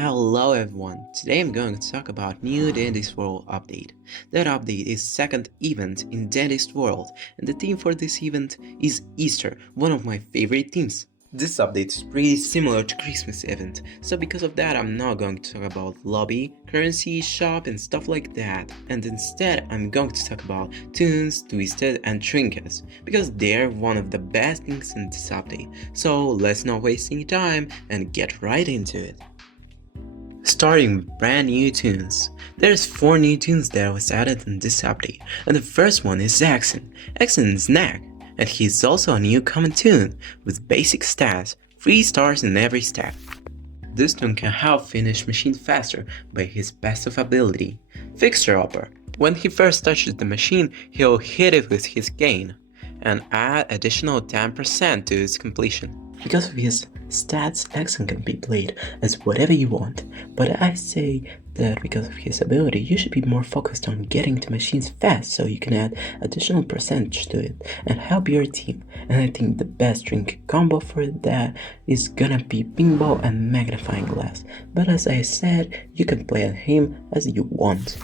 Hello everyone, today I'm going to talk about new Dentist World update. That update is second event in Dentist World and the theme for this event is Easter, one of my favorite themes. This update is pretty similar to Christmas event, so because of that I'm not going to talk about lobby, currency, shop and stuff like that, and instead I'm going to talk about toons, twisted and trinkets, because they're one of the best things in this update. So let's not waste any time and get right into it. Starting with brand new toons. There's 4 new toons that was added in this update, and the first one is Accent. Accent is Nag, and he's also a new common toon with basic stats, 3 stars in every stat. This toon can help finish machine faster by his passive ability, Fixture Upper. When he first touches the machine, he'll hit it with his gain, and add additional 10% to its completion. Because of his stats, Accent can be played as whatever you want, but I say that because of his ability, you should be more focused on getting to machines fast so you can add additional percentage to it and help your team. And I think the best drink combo for that is gonna be Pinball and Magnifying Glass, but as I said, you can play him as you want.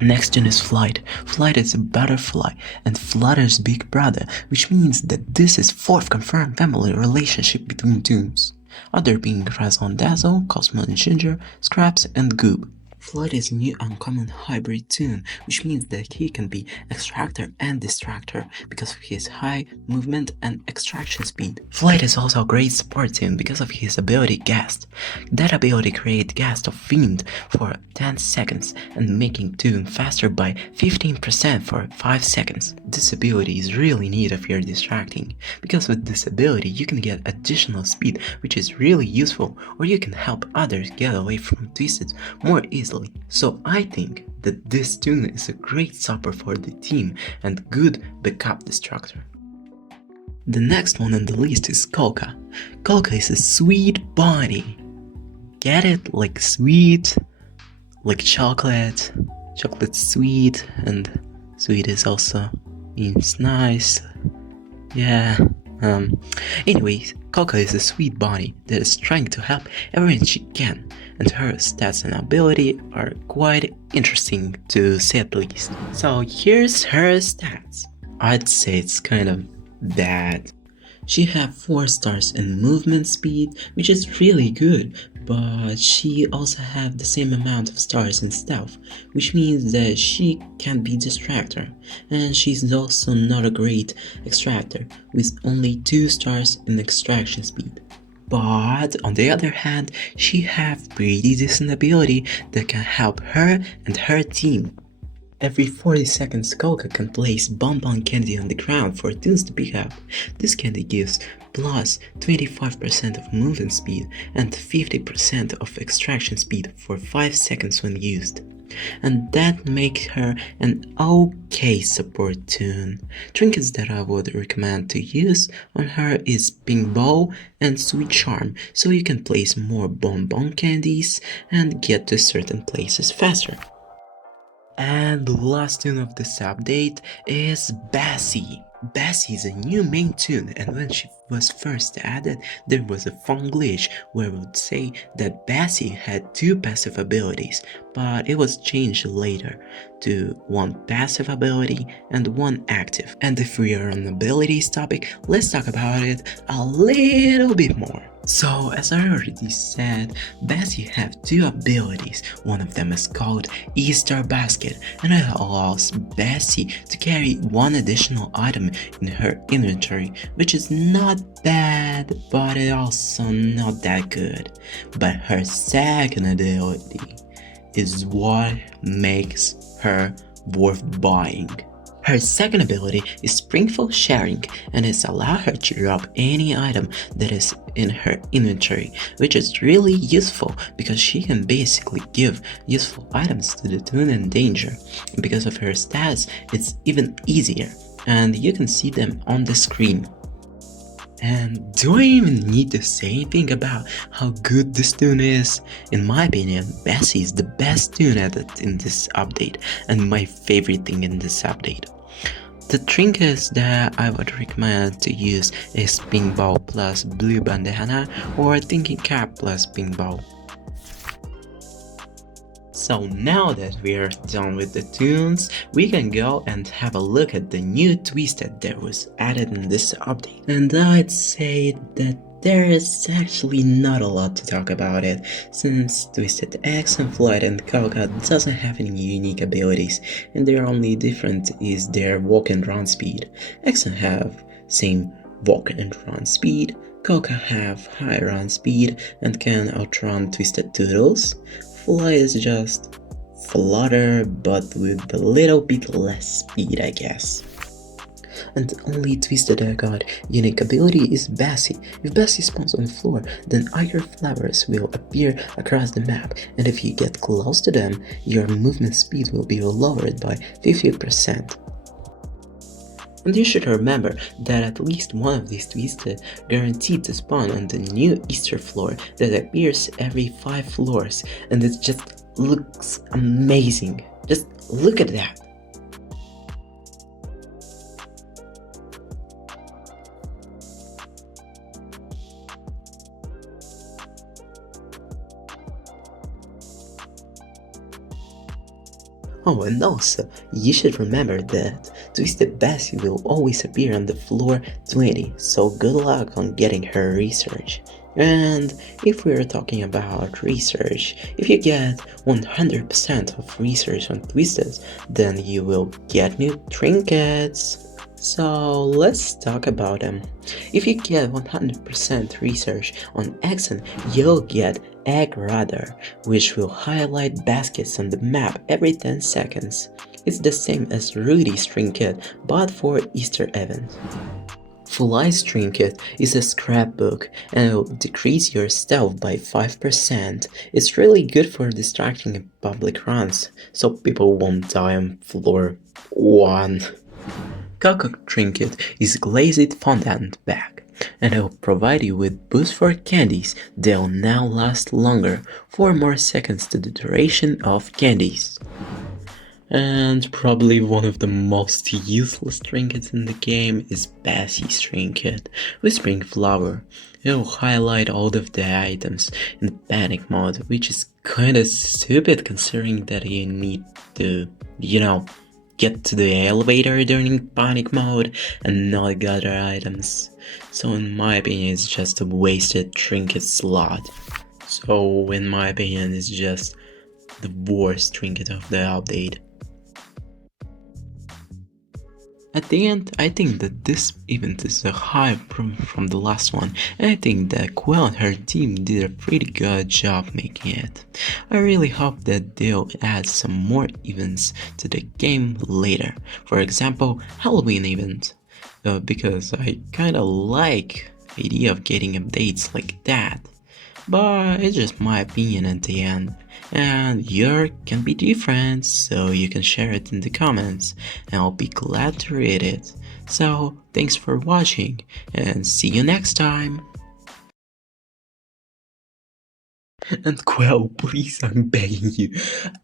Next one is Flight. Flight is a butterfly and Flutter's big brother, which means that this is 4th confirmed family relationship between toons. Other being Razzle and Dazzle, Cosmo and Ginger, Scraps and Goob. Flight is a new uncommon hybrid toon, which means that he can be extractor and distractor because of his high movement and extraction speed. Flight is also a great support toon because of his ability Ghast. That ability creates Ghast of Fiend for 10 seconds and making toon faster by 15% for 5 seconds. This ability is really neat if you're distracting, because with this ability you can get additional speed, which is really useful, or you can help others get away from twisted more easily. So I think that this toon is a great support for the team and good backup distractor. The next one on the list is Kolka. Kolka is a sweet bunny. Get it? Like sweet, like chocolate. Chocolate's sweet and sweet is also means nice. Yeah. Anyways, Kolka is a sweet bunny that is trying to help everyone she can, and her stats and ability are quite interesting to say at least. So here's her stats. I'd say it's kind of bad. She have 4 stars in movement speed, which is really good, but she also have the same amount of stars in stealth, which means that she can't be distractor, and she's also not a great extractor, with only 2 stars in extraction speed. But on the other hand, she have pretty decent ability that can help her and her team. Every 40 seconds, Kolka can place bonbon candy on the ground for toons to pick up. This candy gives plus 25% of movement speed and 50% of extraction speed for 5 seconds when used. And that makes her an okay support toon. Trinkets that I would recommend to use on her is Pink Bow and Sweet Charm, so you can place more bonbon candies and get to certain places faster. And the last toon of this update is Bessie. Bessie is a new main toon, and when she was first added, there was a fun glitch where we would say that Bessie had 2 passive abilities, but it was changed later to 1 passive ability and 1 active. And if we are on abilities topic, let's talk about it a little bit more. So, as I already said, Bessie have 2 abilities. One of them is called Easter Basket, and it allows Bessie to carry 1 additional item in her inventory, which is not bad, but it also not that good. But her second ability is what makes her worth buying. Her second ability is Springful Sharing, and it's allow her to drop any item that is in her inventory, which is really useful because she can basically give useful items to the toon in danger. And because of her stats, it's even easier, and you can see them on the screen. And do I even need to say anything about how good this toon is? In my opinion, Bessie is the best toon added in this update and my favorite thing in this update. The trinkets that I would recommend to use is pink ball plus blue bandana or thinking cap plus pink ball. So now that we're done with the toons, we can go and have a look at the new twisted that was added in this update. And I'd say that there is actually not a lot to talk about it, since Twisted X and Flight and Coca doesn't have any unique abilities, and their only difference is their walk and run speed. X have same walk and run speed, Coca have high run speed and can outrun Twisted Turtles. Fly is just flutter but with a little bit less speed, I guess. And the only Twisted God unique ability is Bessie. If Bessie spawns on the floor, then iron flowers will appear across the map, and if you get close to them, your movement speed will be lowered by 50%. And you should remember that at least one of these Twisted guaranteed to spawn on the new Easter floor that appears every 5 floors, and it just looks amazing. Just look at that. Oh, and also, you should remember that Twisted Bessie will always appear on the floor 20, so good luck on getting her research. And if we're talking about research, if you get 100% of research on Twisted, then you will get new trinkets. So let's talk about them. If you get 100% research on Exxon, you'll get Egg Radar, which will highlight baskets on the map every 10 seconds. It's the same as Rudy's trinket, but for Easter events. Fly's trinket is a scrapbook and it will decrease your stealth by 5%. It's really good for distracting in public runs, so people won't die on floor 1. Coco trinket is glazed fondant bag, and it will provide you with boost for candies. They'll now last longer, 4 more seconds to the duration of candies. And probably one of the most useless trinkets in the game is Bessie's trinket, Whispering Flower. It will highlight all of the items in panic mode, which is kinda stupid considering that you need to, get to the elevator during panic mode and not gather items. So in my opinion, it's just a wasted trinket slot. So in my opinion, it's just the worst trinket of the update. At the end, I think that this event is a high improvement from the last one, and I think that Qwel and her team did a pretty good job making it. I really hope that they'll add some more events to the game later, for example, Halloween event, because I kinda like the idea of getting updates like that. But it's just my opinion at the end, and yours can be different, so you can share it in the comments, and I'll be glad to read it. So, thanks for watching, and see you next time! And Qwel, please, I'm begging you,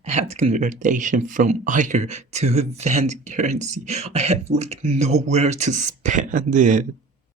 add conversion from IR to event currency. I have like nowhere to spend it.